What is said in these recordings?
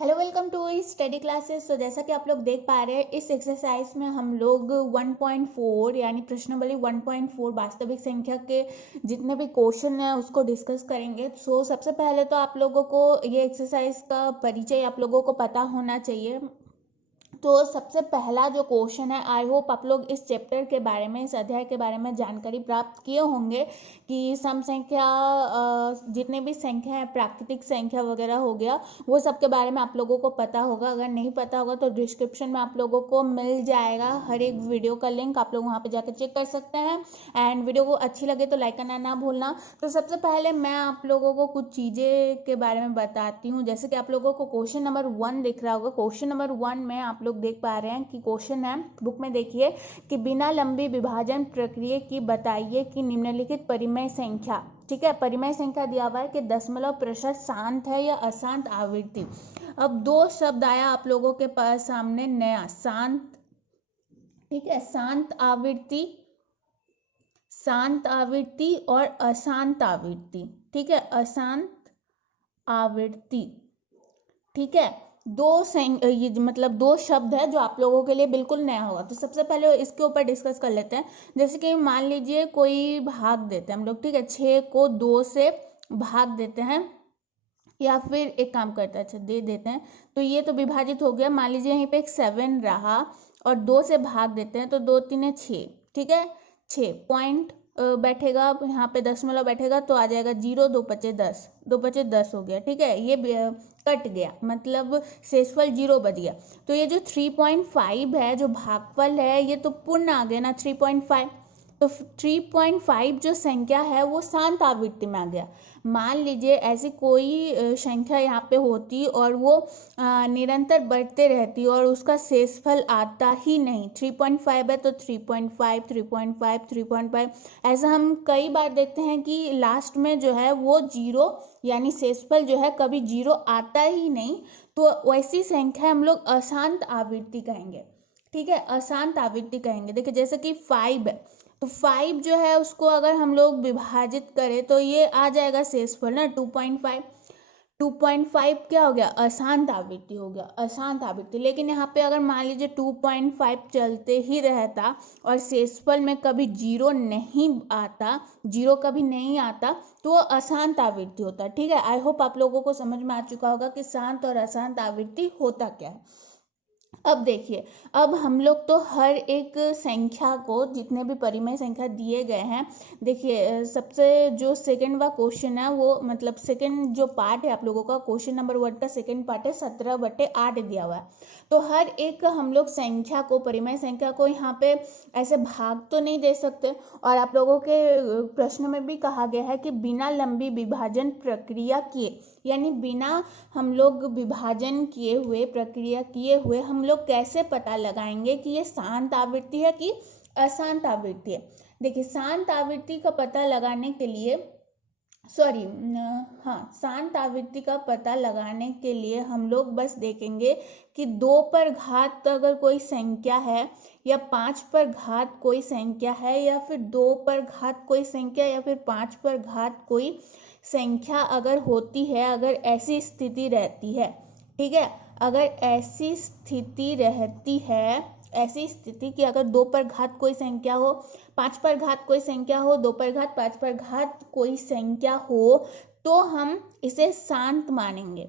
Hello, welcome to study classes. तो जैसा कि आप लोग देख पा रहे हैं, इस एक्सरसाइज में हम लोग 1.4 यानी प्रश्नावली 1.4 वास्तविक संख्या के जितने भी क्वेश्चन हैं उसको डिस्कस करेंगे। सबसे पहले तो आप लोगों को ये एक्सरसाइज का परिचय आप लोगों को पता होना चाहिए। तो सबसे पहला जो क्वेश्चन है, आई होप आप लोग इस चैप्टर के बारे में, इस अध्याय के बारे में जानकारी प्राप्त किए होंगे कि सम संख्या, जितने भी संख्या है, प्राकृतिक संख्या वगैरह हो गया, वो सब के बारे में आप लोगों को पता होगा। अगर नहीं पता होगा तो डिस्क्रिप्शन में आप लोगों को मिल जाएगा हर एक वीडियो का लिंक, आप लोग वहाँ पे जाकर चेक कर सकते हैं। एंड वीडियो को अच्छी लगे तो लाइक करना ना भूलना। तो सबसे पहले मैं आप लोगों को कुछ चीज़ें के बारे में बताती हूँ। जैसे कि आप लोगों को क्वेश्चन नंबर 1 दिख रहा होगा। क्वेश्चन नंबर 1 में आप लोग देख पा रहे हैं कि क्वेश्चन है, बुक में देखिए कि बिना लंबी विभाजन प्रक्रिया की बताइए कि निम्नलिखित परिमेय संख्या, ठीक है, परिमेय संख्या दिया हुआ है कि दशमलव प्रतिशत शांत है या अशांत आवृत्ति। अब दो शब्द आया आप लोगों के पास सामने नया, शांत, ठीक है, शांत आवृत्ति और अशांत आवृत्ति, ठीक है, अशांत आवृत्ति, ठीक है। ये मतलब दो शब्द है जो आप लोगों के लिए बिल्कुल नया होगा। तो सबसे पहले इसके ऊपर डिस्कस कर लेते हैं। जैसे कि मान लीजिए कोई भाग देते हैं हम लोग, ठीक है, 6 को 2 से भाग देते हैं, या फिर एक काम करते हैं, अच्छा दे देते हैं। तो ये तो विभाजित हो गया। मान लीजिए यहीं पे एक 7 रहा और 2 से भाग देते हैं, तो 2 3 6, ठीक है, 6 पॉइंट बैठेगा, यहाँ पे दशमलव बैठेगा तो आ जाएगा 0, 2 पचे 10, 2 पचे 10 हो गया, ठीक है। ये कट गया, मतलब शेषफल 0 बच गया। तो ये जो 3.5 है, जो भागफल है, ये तो पूर्ण आ गया ना 3.5। तो 3.5 जो संख्या है वो शांत आवृत्ति में आ गया। मान लीजिए ऐसी कोई संख्या यहाँ पे होती और वो निरंतर बढ़ते रहती और उसका शेषफल आता ही नहीं। 3.5 है तो 3.5, 3.5, 3.5, ऐसा हम कई बार देखते हैं कि लास्ट में जो है वो 0 यानी शेषफल जो है कभी 0 आता ही नहीं। तो वैसी संख्या हम लोग अशांत आवृत्ति कहेंगे, ठीक है, अशांत आवृत्ति कहेंगे। देखिए जैसे कि 5 है, तो 5 जो है उसको अगर हम लोग विभाजित करें तो ये आ जाएगा शेषफल ना 2.5। 2.5 क्या हो गया, अशांत आवृत्ति हो गया, अशांत आवृत्ति। लेकिन यहाँ पे अगर मान लीजिए 2.5 चलते ही रहता और शेषफल में कभी 0 नहीं आता, 0 कभी नहीं आता, तो वो अशांत आवृत्ति होता है, ठीक है। आई होप आप लोगों को समझ में आ चुका होगा कि शांत और अशांत आवृत्ति होता क्या है। अब देखिए, अब हम लोग तो हर एक संख्या को, जितने भी परिमेय संख्या दिए गए हैं, देखिए सबसे जो सेकंड वा क्वेश्चन है वो, मतलब सेकंड जो पार्ट है आप लोगों का, क्वेश्चन नंबर 1 का सेकंड पार्ट है, 17/8 दिया हुआ है। तो हर एक हम लोग संख्या को, परिमेय संख्या को यहाँ पे ऐसे भाग तो नहीं दे सकते। और आप लोगों के प्रश्न में भी कहा गया है कि बिना लंबी विभाजन प्रक्रिया किए, यानी बिना हम लोग विभाजन किए हुए, प्रक्रिया किए हुए, हम लोग कैसे पता लगाएंगे कि ये शांत आवृत्ति है कि अशांत आवृत्ति है। देखिए शांत आवृत्ति का पता लगाने के लिए, शांत आवृत्ति का पता लगाने के लिए हम लोग बस देखेंगे कि 2 पर घात अगर कोई संख्या है, या 5 पर घात कोई संख्या है, या फिर 2 पर घात कोई संख्या, या फिर 5 पर घात कोई संख्या अगर होती है, अगर ऐसी स्थिति रहती है, ठीक है, अगर ऐसी स्थिति रहती है, ऐसी स्थिति कि अगर 2 पर घात कोई संख्या हो, 5 पर घात कोई संख्या हो, 2 पर घात, 5 पर घात कोई संख्या हो, तो हम इसे शांत मानेंगे।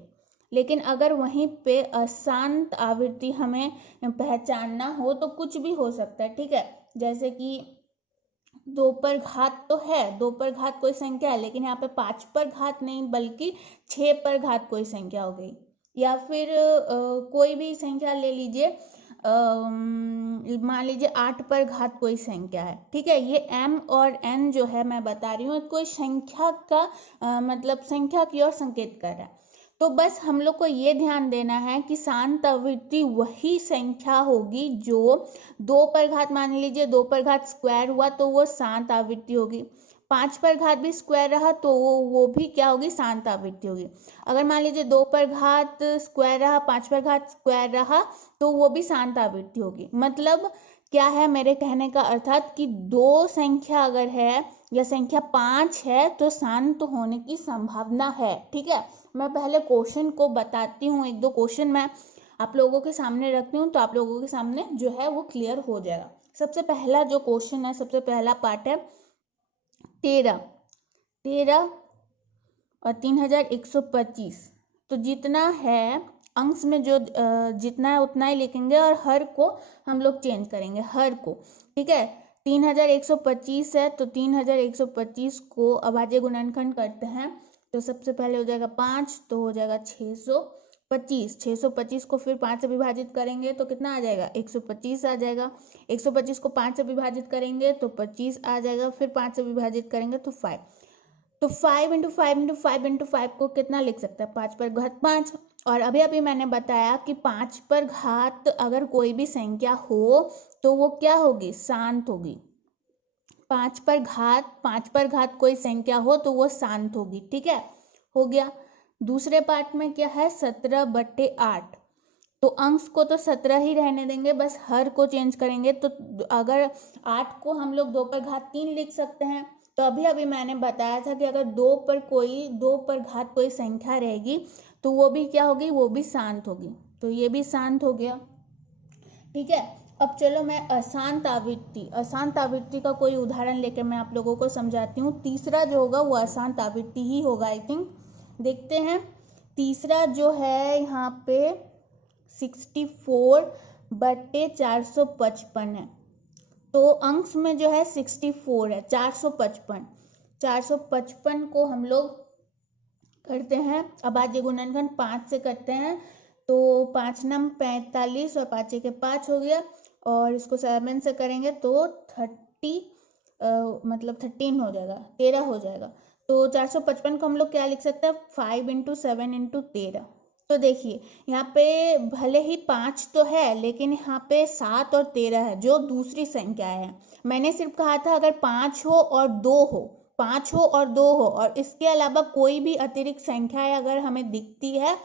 लेकिन अगर वहीं पे अशांत आवृत्ति हमें पहचानना हो तो कुछ भी हो सकता है, ठीक है। जैसे कि 2 पर घात तो है, 2 पर घात कोई संख्या है, लेकिन यहाँ पे 5 पर घात नहीं बल्कि 6 पर घात कोई संख्या हो गई। या फिर कोई भी संख्या ले लीजिए, मान लीजिए 8 पर घात कोई संख्या है, ठीक है। ये m और n जो है मैं बता रही हूँ, कोई संख्या का मतलब संख्या की ओर संकेत कर रहा है। तो बस हम लोग को ये ध्यान देना है कि शांत आवृत्ति वही संख्या होगी जो 2 पर घात, मान लीजिए 2 पर घात स्क्वायर हुआ तो वो शांत आवृत्ति होगी। 5 पर घात भी स्क्वायर रहा तो वो भी क्या होगी, शांत आवृत्ति होगी। अगर मान लीजिए 2 पर घात स्क्वायर रहा, 5 पर घात स्क्वायर रहा, तो वो भी शांत आवृत्ति होगी। मतलब क्या है मेरे कहने का अर्थात कि 2 संख्या अगर है या संख्या 5 है तो शांत होने की संभावना है, ठीक है। मैं पहले क्वेश्चन को बताती हूँ, एक दो क्वेश्चन मैं आप लोगों के सामने रखती हूँ, तो आप लोगों के सामने जो है वो क्लियर हो जाएगा। सबसे पहला जो क्वेश्चन है, सबसे पहला पार्ट है 13 और 3125। तो जितना है अंश में जो जितना है उतना ही लिखेंगे और हर को हम लोग चेंज करेंगे, हर को। ठीक है, 3125 है तो 3125 को अभाज्य गुणनखंड करते हैं तो सबसे पहले हो जाएगा 5, तो हो जाएगा 625। 625 को फिर 5 से विभाजित करेंगे तो कितना आ जाएगा, 125 आ जाएगा। 125 को 5 से विभाजित करेंगे तो 25 आ जाएगा, फिर 5 से विभाजित करेंगे तो 5। तो 5 इंटू 5 इंटू 5 इंटू 5 को कितना लिख सकते हैं, 5 पर घात 5। और अभी अभी मैंने बताया कि 5 पर घात अगर कोई भी संख्या हो तो वो क्या होगी, शांत होगी। 5 पर घात कोई संख्या हो तो वो शांत होगी। ठीक है, हो गया। दूसरे पार्ट में क्या है, 17/8। तो अंश को तो 17 ही रहने देंगे, बस हर को चेंज करेंगे। तो अगर 8 को हम लोग 2 पर घात 3 लिख सकते हैं। तो अभी अभी मैंने बताया था कि अगर 2 पर घात कोई संख्या रहेगी तो वो भी क्या होगी, वो भी शांत होगी। तो ये भी शांत हो गया। ठीक है, अब चलो मैं अशांत आवृत्ति का कोई उदाहरण लेकर मैं आप लोगों को समझाती हूँ। तीसरा जो होगा वो अशांत आवृत्ति ही होगा, आई थिंक। देखते हैं, तीसरा जो है यहाँ पे 64/455 है। तो अंश में जो है 64 है, 455 को हम लोग करते हैं अभाज्य गुणनखंड 5 से करते हैं। तो 5 नम 45 और 5 के 5 हो गया, और इसको 7 से करेंगे तो 13 हो जाएगा, 13 हो जाएगा। तो 455 को हम लोग क्या लिख सकते हैं, 5 इंटू 7 इंटू 13। तो देखिए यहाँ पे भले ही 5 तो है, लेकिन यहाँ पे 7 और 13 है जो दूसरी संख्या है। मैंने सिर्फ कहा था अगर 5 हो और 2 हो, 5 हो और 2 हो और इसके अलावा कोई भी अतिरिक्त संख्या अगर हमें दिखती है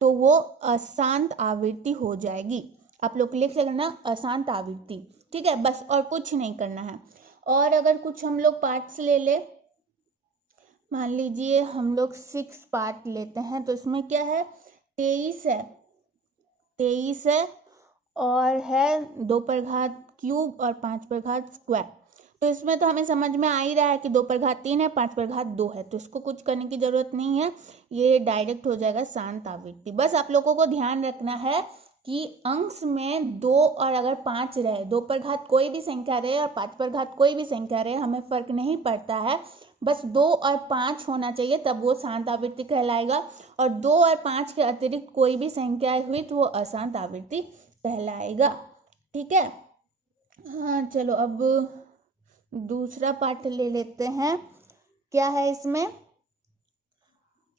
तो वो अशांत आवृत्ति हो जाएगी। आप लोग लिख लेना अशांत आवृत्ति। ठीक है, बस और कुछ नहीं करना है। और अगर कुछ हम लोग पार्ट्स ले ले, मान लीजिए हम लोग 6 पार्ट लेते हैं, तो इसमें क्या है, 23 है और है 2 पर घात क्यूब और 5 पर घात स्क्वायर। तो इसमें तो हमें समझ में आ ही रहा है कि 2 पर घात 3 है, 5 पर घात 2 है, तो इसको कुछ करने की जरूरत नहीं है, ये डायरेक्ट हो जाएगा शांत आवृत्ति। बस आप लोगों को ध्यान रखना है कि अंश में 2 और अगर 5 रहे, 2 पर घात कोई भी संख्या रहे और 5 पर घात कोई भी संख्या रहे, हमें फर्क नहीं पड़ता है, बस 2 और 5 होना चाहिए, तब वो शांत आवृत्ति कहलाएगा। और 2 और 5 के अतिरिक्त कोई भी संख्या हुई तो वो अशांत आवृत्ति कहलाएगा। ठीक है, हाँ चलो अब दूसरा पार्ट ले लेते हैं। क्या है इसमें,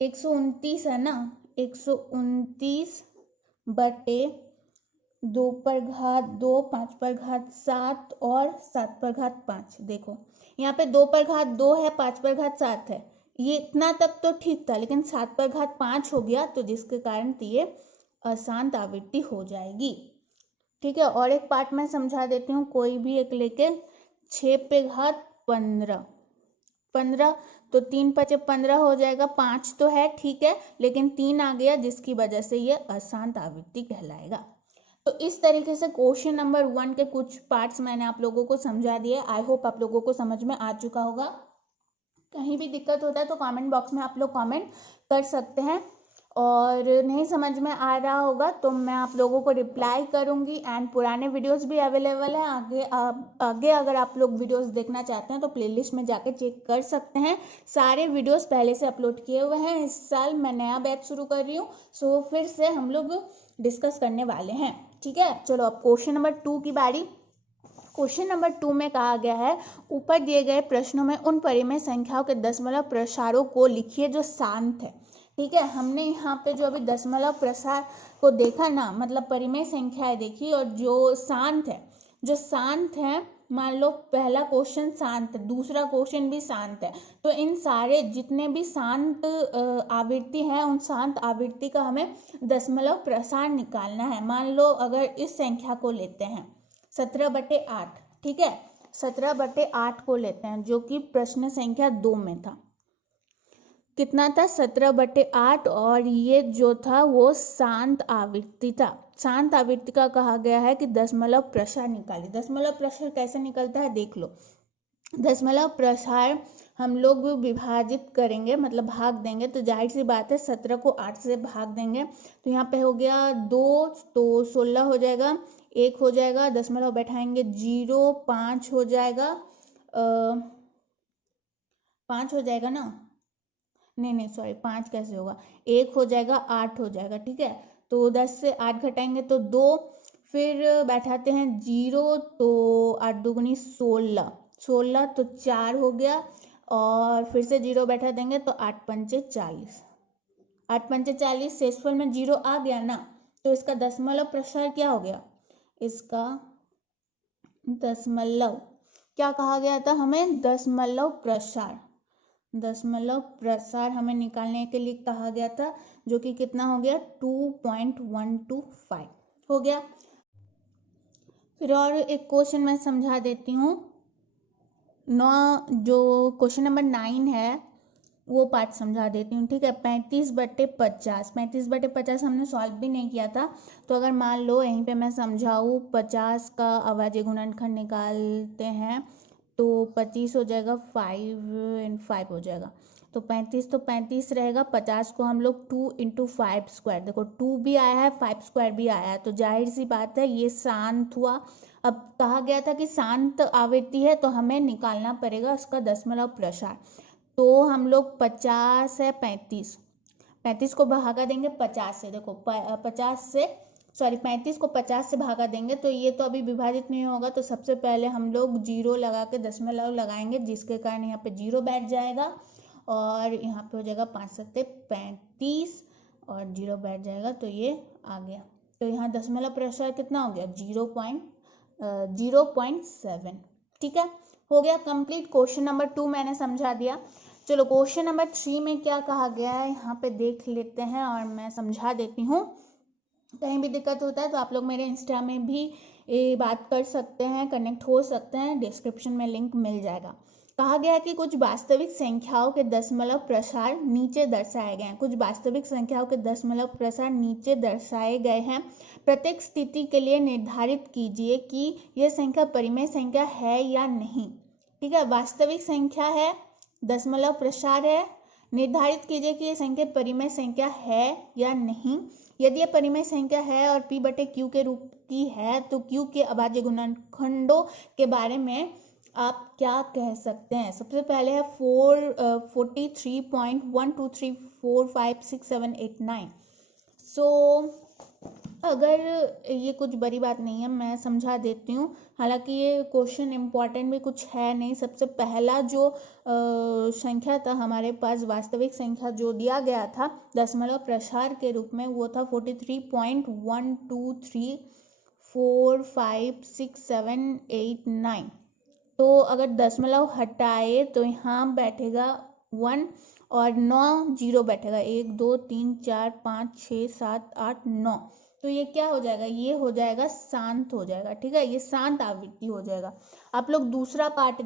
129 है ना, 129/2 पर घात 2, 5 पर घात 7 और 7 पर घात 5। देखो यहाँ पे 2 पर घात 2 है, 5 पर घात 7 है, ये इतना तक तो ठीक था, लेकिन 7 पर घात 5 हो गया, तो जिसके कारण ये अशांत आवृत्ति हो जाएगी। ठीक है, और एक पार्ट मैं समझा देती हूँ, कोई भी एक लेके 6 पे घात 15, तो 3 5 15 हो जाएगा। 5 तो है ठीक है, लेकिन 3 आ गया जिसकी वजह से ये अशांत आवृत्ति कहलाएगा। तो इस तरीके से क्वेश्चन नंबर 1 के कुछ पार्ट्स मैंने आप लोगों को समझा दिए। आई होप आप लोगों को समझ में आ चुका होगा। कहीं भी दिक्कत होता है तो कमेंट बॉक्स में आप लोग कमेंट कर सकते हैं, और नहीं समझ में आ रहा होगा तो मैं आप लोगों को रिप्लाई करूंगी। एंड पुराने वीडियोस भी अवेलेबल हैं, आगे अगर आप लोग वीडियोस देखना चाहते हैं तो प्लेलिस्ट में जाके चेक कर सकते हैं। सारे वीडियोस पहले से अपलोड किए हुए हैं। इस साल मैं नया बैच शुरू कर रही हूँ, सो फिर से हम लोग डिस्कस करने वाले हैं। ठीक है, चलो अब क्वेश्चन नंबर 2 की बारी। क्वेश्चन नंबर 2 में कहा गया है, ऊपर दिए गए प्रश्नों में उन परिमेय संख्याओं के दशमलव प्रसारों को लिखिए जो शांत है। ठीक है, हमने यहाँ पे जो अभी दशमलव प्रसार को देखा ना, मतलब परिमेय संख्याएं देखी, और जो शांत है, मान लो पहला क्वेश्चन शांत है, दूसरा क्वेश्चन भी शांत है, तो इन सारे जितने भी शांत आवृत्ति है, उन शांत आवृत्ति का हमें दशमलव प्रसार निकालना है। मान लो अगर इस संख्या को लेते हैं 17/8, ठीक है, 17/8 को लेते हैं जो कि प्रश्न संख्या 2 में था। कितना था 17/8 और ये जो था वो शांत आवृत्ति था। शांत आवृत्ति का कहा गया है कि दशमलव प्रसार निकालिए। दशमलव प्रसार कैसे निकलता है देख लो। दशमलव प्रसार हम लोग विभाजित करेंगे, मतलब भाग देंगे, तो जाहिर सी बात है 17 को 8 से भाग देंगे, तो यहाँ पे हो गया 2, तो 16 हो जाएगा, 1 हो जाएगा, दशमलव बैठाएंगे 0, 5 हो जाएगा, 5 हो जाएगा ना, नहीं सॉरी 5 कैसे होगा, 1 हो जाएगा, 8 हो जाएगा, ठीक है। तो 10 से 8 घटाएंगे तो 2, फिर बैठाते हैं 0, तो 8 दूगुनी 16, 16 तो 4 हो गया, और फिर से 0 बैठा देंगे तो 8 पंचे 40, 8 पंचे 40, शेषफल में 0 आ गया ना, तो इसका दशमलव प्रसार क्या हो गया, इसका दशमलव क्या कहा गया था हमें, दशमलव प्रसार, दशमलव प्रसार हमें निकालने के लिए कहा गया था, जो कि कितना हो गया 2.125 हो गया। फिर और एक क्वेश्चन मैं समझा देती हूँ, जो क्वेश्चन नंबर 9 है वो पार्ट समझा देती हूँ, ठीक है। 35/50, 35/50 हमने सॉल्व भी नहीं किया था, तो अगर मान लो यहीं पे मैं समझाऊँ 50 का अभाज्य गुणनखंड निकालते हैं तो 25 हो जाएगा, 5 × 5 हो जाएगा, तो 35 तो 35 रहेगा, 50 को हम लोग 2 × 5 स्क्वायर, देखो 2 भी आया है 5 स्क्वायर भी आया है, तो जाहिर सी बात है ये शांत हुआ। अब कहा गया था कि शांत आवृत्ति है तो हमें निकालना पड़ेगा उसका दशमलव प्रसार, तो हम लोग 50 है 35 को भागा देंगे 50 से, देखो 35 को 50 से भागा देंगे तो ये तो अभी विभाजित नहीं होगा, तो सबसे पहले हम लोग 0 लगा के दशमलव लगाएंगे, जिसके कारण यहाँ पे 0 बैठ जाएगा, और यहाँ पे हो जाएगा 5 सत्ते 35 और 0 बैठ जाएगा, तो ये आ गया, तो यहाँ दशमलव प्रसार कितना हो गया 0.7, ठीक है, हो गया कंप्लीट। क्वेश्चन नंबर 2 मैंने समझा दिया। चलो क्वेश्चन नंबर 3 में क्या कहा गया है यहाँ पे देख लेते हैं, और मैं समझा देती हूँ। कहीं भी दिक्कत होता है तो आप लोग मेरे इंस्टा में भी बात कर सकते हैं, कनेक्ट हो सकते हैं, डिस्क्रिप्शन में लिंक मिल जाएगा। कहा गया है कि कुछ वास्तविक संख्याओं के दशमलव प्रसार नीचे दर्शाए गए हैं, कुछ वास्तविक संख्याओं के दशमलव प्रसार नीचे दर्शाए गए हैं। प्रत्येक स्थिति के लिए निर्धारित कीजिए कि यह संख्या परिमेय संख्या है या नहीं, ठीक है। वास्तविक संख्या है, दशमलव प्रसार है, निर्धारित कीजिए कि यह संख्या परिमेय संख्या है या नहीं। यदि यह परिमेय संख्या है और P/Q के रूप की है तो Q के अभाज्य गुणनखंडों के बारे में आप क्या कह सकते हैं। सबसे पहले है 43.123456789। सो अगर ये कुछ बड़ी बात नहीं है, मैं समझा देती हूँ, हालांकि ये क्वेश्चन इम्पॉर्टेंट भी कुछ है नहीं। सबसे पहला जो संख्या था हमारे पास, वास्तविक संख्या जो दिया गया था दशमलव प्रसार के रूप में, वो था 43.123456789। तो अगर दशमलव हटाए तो यहाँ बैठेगा 1 और 9 0 बैठेगा, 1 2 3 4 5 6 7 8 9, तो ये क्या हो जाएगा, ये हो जाएगा शांत हो जाएगा, ठीक है, ये शांत आवृत्ति हो जाएगा। आप लोग दूसरा पार्ट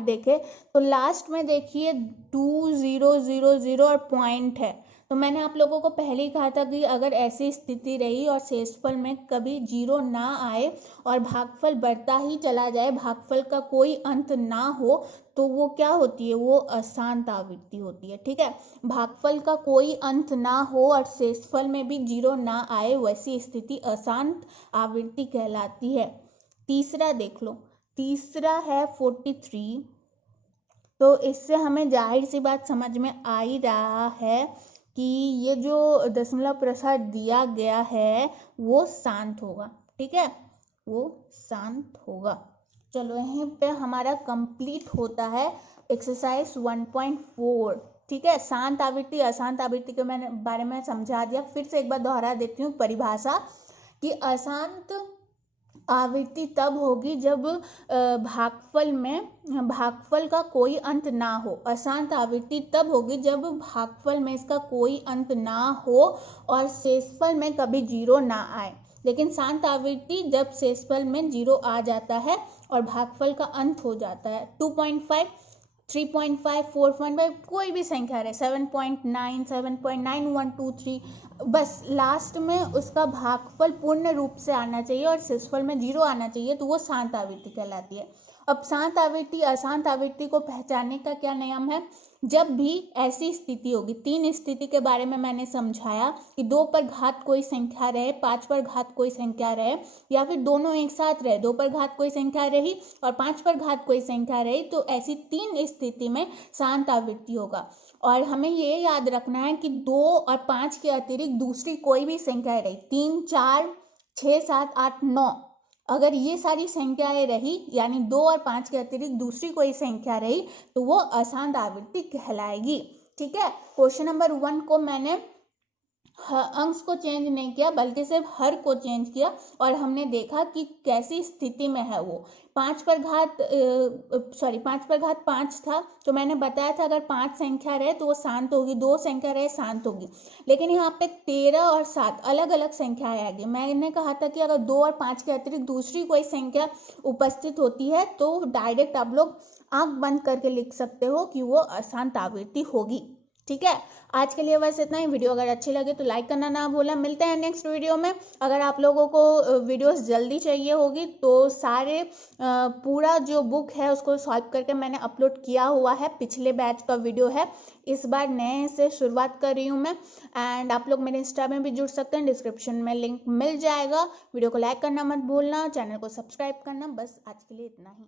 देखें, तो लास्ट में देखिए 2 0 0 0 और पॉइंट है, तो मैंने आप लोगों को पहले ही कहा था कि अगर ऐसी स्थिति रही और शेषफल में कभी 0 ना आए और भागफल बढ़ता ही चला जाए, भागफल का कोई अंत ना हो, तो वो क्या होती है, वो अशांत आवृत्ति होती है, ठीक है। भागफल का कोई अंत ना हो और शेषफल में भी 0 ना आए, वैसी स्थिति अशांत आवृत्ति कहलाती है। तीसरा देख लो, तीसरा है 43, तो इससे हमें जाहिर सी बात समझ में आ ही रहा है कि ये जो दशमलव प्रसार दिया गया है वो शांत होगा, ठीक है, वो शांत होगा। चलो यहीं पे हमारा कंप्लीट होता है एक्सरसाइज 1.4, ठीक है। शांत आवृत्ति अशांत आवृत्ति के मैंने बारे में समझा दिया, फिर से एक बार दोहरा देती हूँ परिभाषा कि अशांत आवृत्ति तब होगी जब भागफल का कोई अंत ना हो। अशांत आवृत्ति तब होगी जब भागफल में इसका कोई अंत ना हो और शेषफल में कभी 0 ना आए। लेकिन शांत आवृत्ति जब शेषफल में 0 आ जाता है और भागफल का अंत हो जाता है। 2.5 3.5, 4.5, कोई भी संख्या रहे, 7.9, 7.9123, बस लास्ट में उसका भागफल पूर्ण रूप से आना चाहिए और शेषफल में 0 आना चाहिए, तो वो शांत आवृत्ति कहलाती है। अब शांत आवृत्ति अशांत आवृत्ति को पहचानने का क्या नियम है? जब भी ऐसी स्थिति होगी, 3 स्थिति के बारे में मैंने समझाया कि 2 पर घात कोई संख्या रहे, 5 पर घात कोई संख्या रहे, या फिर दोनों एक साथ रहे, 2 पर घात कोई संख्या रही और 5 पर घात कोई संख्या रही, तो ऐसी 3 स्थिति में शांत आवृत्ति होगा। और हमें ये याद रखना है कि 2 और 5 के अतिरिक्त दूसरी कोई भी संख्या रही, 3, 4, 6, 7, 8, 9, अगर ये सारी संख्याएं रही, यानी 2 और 5 के अतिरिक्त दूसरी कोई संख्या रही, तो वो अशांत आवृत्ति कहलाएगी। ठीक है, क्वेश्चन नंबर 1 को मैंने अंश को चेंज नहीं किया, बल्कि सिर्फ हर को चेंज किया, और हमने देखा कि कैसी स्थिति में है वो। 5 पर घात 5 था, तो मैंने बताया था अगर 5 संख्या रहे तो वो शांत होगी, 2 संख्या रहे शांत होगी। लेकिन यहाँ पे 13 और 7 अलग अलग संख्याएं आ गई। मैंने कहा था कि अगर 2 और 5 के अतिरिक्त दूसरी कोई संख्या उपस्थित होती है तो डायरेक्ट आप लोग आंख बंद करके लिख सकते हो कि वो अशांत आवृत्ति होगी। ठीक है, आज के लिए बस इतना ही। वीडियो अगर अच्छी लगे तो लाइक करना ना भूलना। मिलते हैं नेक्स्ट वीडियो में। अगर आप लोगों को वीडियोस जल्दी चाहिए होगी तो सारे पूरा जो बुक है उसको सॉल्व करके मैंने अपलोड किया हुआ है, पिछले बैच का वीडियो है। इस बार नए से शुरुआत कर रही हूँ मैं। एंड आप लोग मेरे इंस्टा में भी जुड़ सकते हैं, डिस्क्रिप्शन में लिंक मिल जाएगा। वीडियो को लाइक करना मत भूलना, चैनल को सब्सक्राइब करना। बस आज के लिए इतना ही।